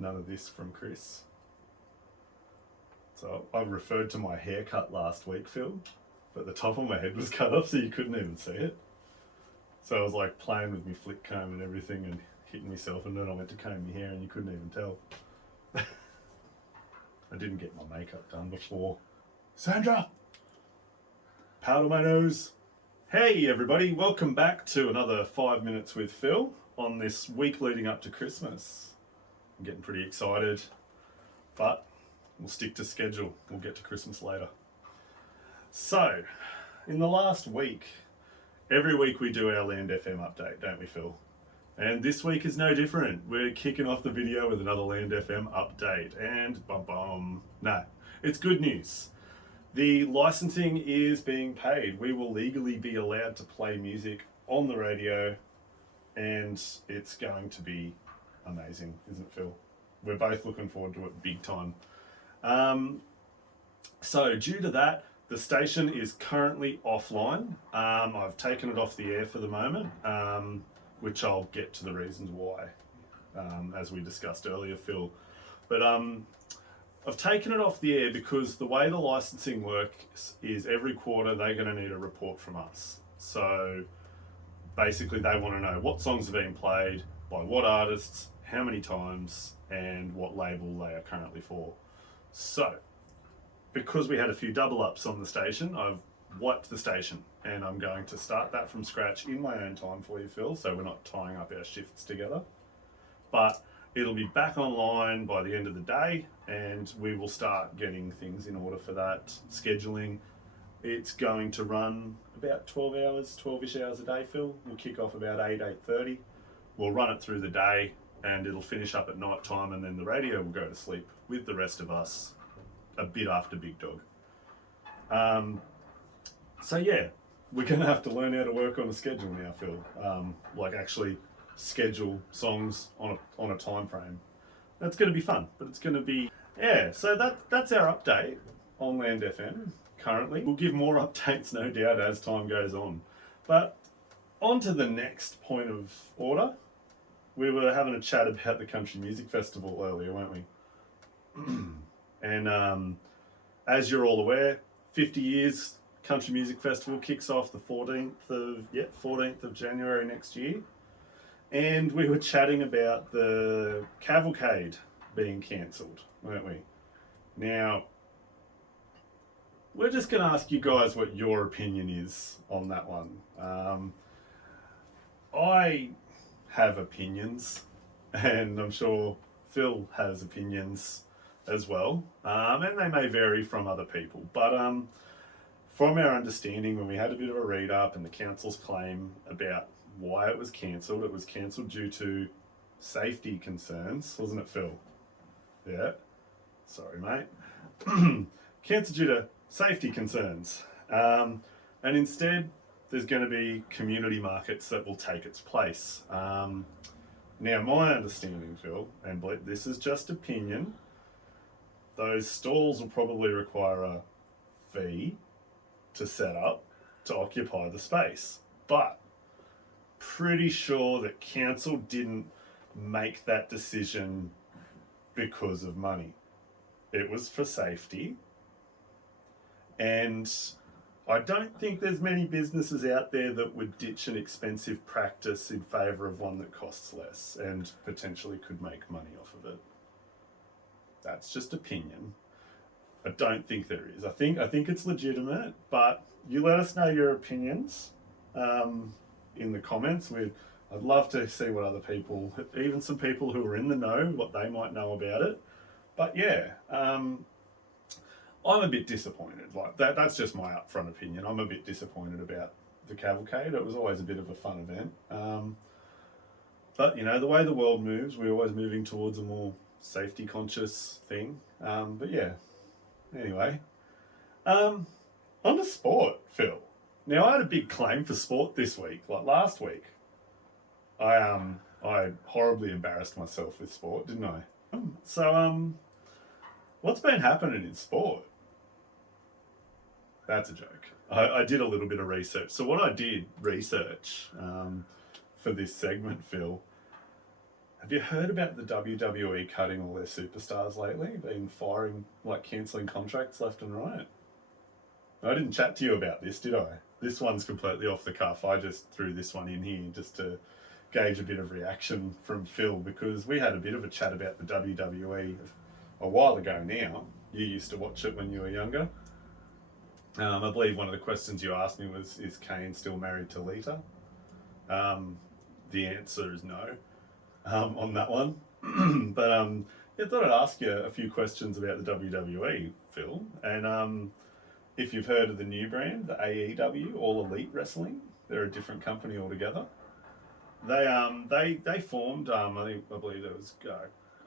none of this from Chris. So I referred to my haircut last week, Phil, but the top of my head was cut off so you couldn't even see it. So I was like playing with my flick comb and everything and hitting myself, and then I went to comb my hair and you couldn't even tell. I didn't get my makeup done before. Sandra! Powder my nose. Hey everybody, welcome back to another 5 minutes with Phil on this week leading up to Christmas. I'm getting pretty excited, but we'll stick to schedule. We'll get to Christmas later. So, in the last week, every week we do our Land FM update, don't we, Phil? And this week is no different. We're kicking off the video with another Land FM update, and no, it's good news. The licensing is being paid. We will legally be allowed to play music on the radio, and it's going to be amazing, isn't it, Phil? We're both looking forward to it big time. So due to that, the station is currently offline. I've taken it off the air for the moment, which I'll get to the reasons why, as we discussed earlier, Phil. But I've taken it off the air because the way the licensing works is every quarter they're going to need a report from us. So basically they want to know what songs are being played, by what artists, how many times, and what label they are currently for. So, because we had a few double ups on the station, I've wiped the station and I'm going to start that from scratch in my own time for you, Phil, so we're not tying up our shifts together. But it'll be back online by the end of the day and we will start getting things in order for that. Scheduling, it's going to run about 12-ish hours a day, Phil. We'll kick off about 8:30. We'll run it through the day and it'll finish up at night time, and then the radio will go to sleep with the rest of us a bit after Big Dog. So yeah, we're going to have to learn how to work on a schedule now, Phil. Like actually schedule songs on a time frame. That's going to be fun, but it's going to be, yeah, so that's our update on Land FM currently. We'll give more updates, no doubt, as time goes on. But on to the next point of order. We were having a chat about the Country Music Festival earlier, weren't we? And as you're all aware, 50 years Country Music Festival kicks off the 14th of January next year. And we were chatting about the cavalcade being cancelled, weren't we? Now, we're just going to ask you guys what your opinion is on that one. I have opinions, and I'm sure Phil has opinions as well, and they may vary from other people, but from our understanding, when we had a bit of a read up and the council's claim about why it was cancelled due to safety concerns, wasn't it, Phil? Yeah, sorry mate. Cancelled due to safety concerns, and instead there's going to be community markets that will take its place. Now my understanding, Phil, and this is just opinion, those stalls will probably require a fee to set up to occupy the space, but pretty sure that council didn't make that decision because of money. It was for safety, and I don't think there's many businesses out there that would ditch an expensive practice in favour of one that costs less and potentially could make money off of it. That's just opinion. I don't think there is. I think it's legitimate, but you let us know your opinions in the comments. I'd love to see what other people, even some people who are in the know, what they might know about it. But yeah, I'm a bit disappointed. Like that's just my upfront opinion. I'm a bit disappointed about the cavalcade. It was always a bit of a fun event. But you know, the way the world moves, we're always moving towards a more safety conscious thing. But yeah, anyway, on to sport, Phil. Now I had a big claim for sport this week. Like last week, I horribly embarrassed myself with sport, didn't I? So what's been happening in sport? That's a joke. I did a little bit of research. So what I did research for this segment, Phil, Have you heard about the WWE cutting all their superstars lately? Been firing, like cancelling contracts left and right. I didn't chat to you about this, did I? This one's completely off the cuff. I just threw this one in here just to gauge a bit of reaction from Phil, because we had a bit of a chat about the WWE a while ago now. You used to watch it when you were younger. I believe one of the questions you asked me was, is Kane still married to Lita? The answer is no on that one. But I thought I'd ask you a few questions about the WWE, Phil. And if you've heard of the new brand, the AEW, All Elite Wrestling, they're a different company altogether. They formed. I believe there was.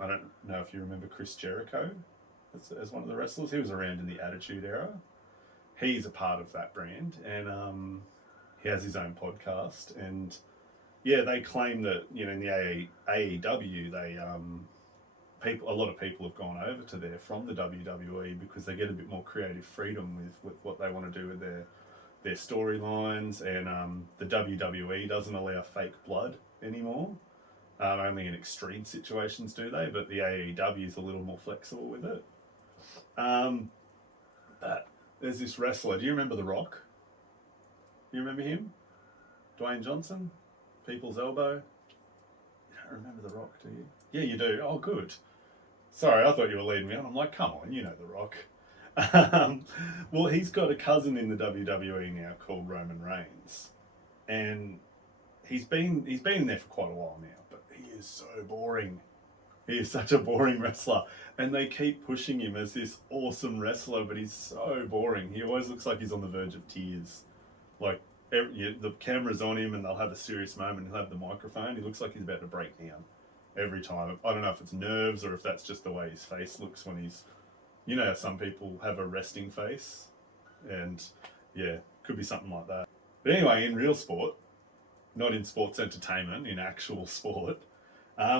I don't know if you remember Chris Jericho as one of the wrestlers. He was around in the Attitude Era. He's a part of that brand, and he has his own podcast. And yeah, they claim that in the AEW, a lot of people have gone over to there from the WWE because they get a bit more creative freedom with what they want to do with their storylines, and the WWE doesn't allow fake blood anymore. Only in extreme situations do they, but the AEW is a little more flexible with it. But there's this wrestler. Do you remember The Rock? You remember him? Dwayne Johnson? People's Elbow? You don't remember The Rock, do you? Yeah, you do. Oh, good. Sorry, I thought you were leading me on. I'm like, come on, you know The Rock. Well, he's got a cousin in the WWE now called Roman Reigns, and he's been there for quite a while now. But he is so boring. He is such a boring wrestler, and they keep pushing him as this awesome wrestler, but he's so boring. He always looks like he's on the verge of tears. Like the camera's on him, and they'll have a serious moment. He'll have the microphone. He looks like he's about to break down every time. I don't know if it's nerves or if that's just the way his face looks when he's. You know how some people have a resting face? And yeah, could be something like that. But anyway, in real sport, not in sports entertainment, in actual sport,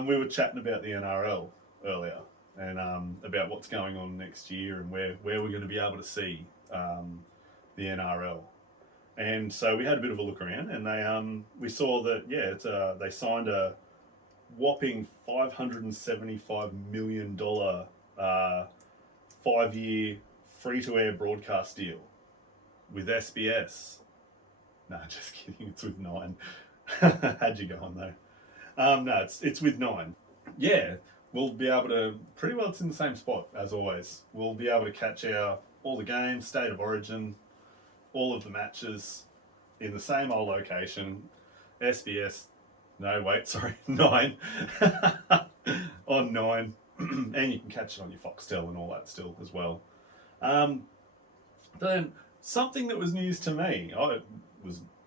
we were chatting about the NRL earlier, and about what's going on next year and where we're going to be able to see the NRL. And so we had a bit of a look around, and we saw that they signed a whopping $575 million 5-year free-to-air broadcast deal with SBS. No, just kidding. It's with Nine. How'd you go on though? No, it's with Nine. Yeah, we'll be able to. Pretty well, it's in the same spot as always. We'll be able to catch all the games, State of Origin, all of the matches in the same old location. SBS. No, wait, sorry, Nine. On Nine. And you can catch it on your Foxtel and all that still as well. Then something that was news to me,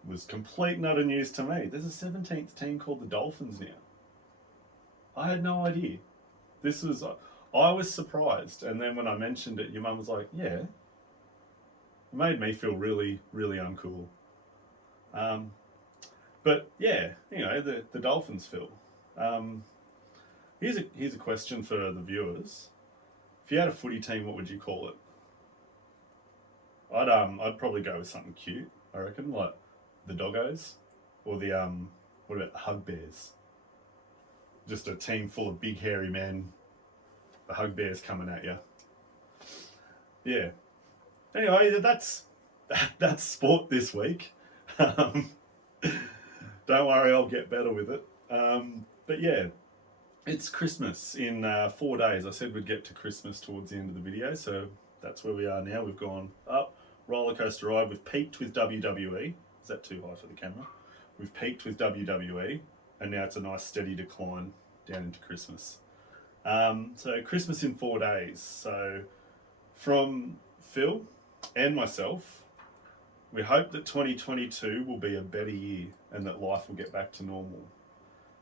was complete and utter news to me. There's a 17th team called the Dolphins now. I had no idea. I was surprised, and then when I mentioned it, your mum was like, "Yeah." It made me feel really, really uncool. But yeah, the Dolphins, Phil. Here's a question for the viewers. If you had a footy team, what would you call it? I'd probably go with something cute, I reckon, like the Doggos, or what about the Hug Bears? Just a team full of big hairy men. The Hug Bears coming at you. Yeah. Anyway, that's sport this week. Don't worry, I'll get better with it. But yeah. It's Christmas in 4 days. I said we'd get to Christmas towards the end of the video, so that's where we are now. We've gone up, roller coaster ride. We've peaked with WWE. Is that too high for the camera? We've peaked with WWE, and now it's a nice steady decline down into Christmas. So Christmas in 4 days. So from Phil and myself, we hope that 2022 will be a better year and that life will get back to normal.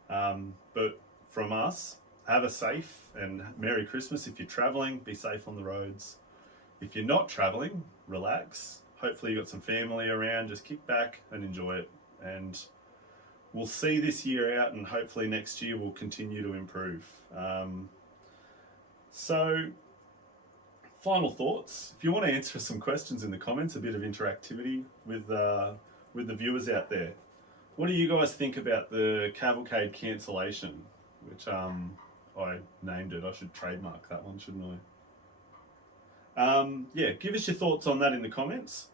But from us, have a safe and Merry Christmas. If you're travelling, be safe on the roads. If you're not travelling, relax. Hopefully you've got some family around. Just kick back and enjoy it. And we'll see this year out, and hopefully next year we'll continue to improve. So, final thoughts. If you want to answer some questions in the comments, a bit of interactivity with the viewers out there. What do you guys think about the Cavalcade cancellation? which I named it. I should trademark that one, shouldn't I? Yeah, give us your thoughts on that in the comments.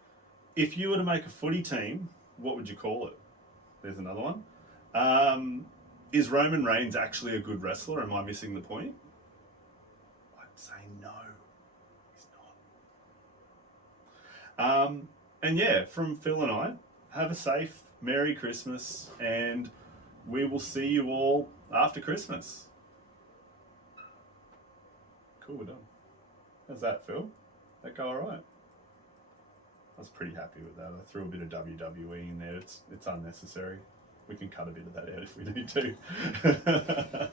If you were to make a footy team, what would you call it? There's another one. Is Roman Reigns actually a good wrestler? Am I missing the point? I'd say no, he's not. And yeah, from Phil and I, have a safe Merry Christmas, and we will see you all after Christmas. Cool, we're done. How's that, Phil? That go all right? I was pretty happy with that. I threw a bit of WWE in there. It's unnecessary. We can cut a bit of that out if we need to.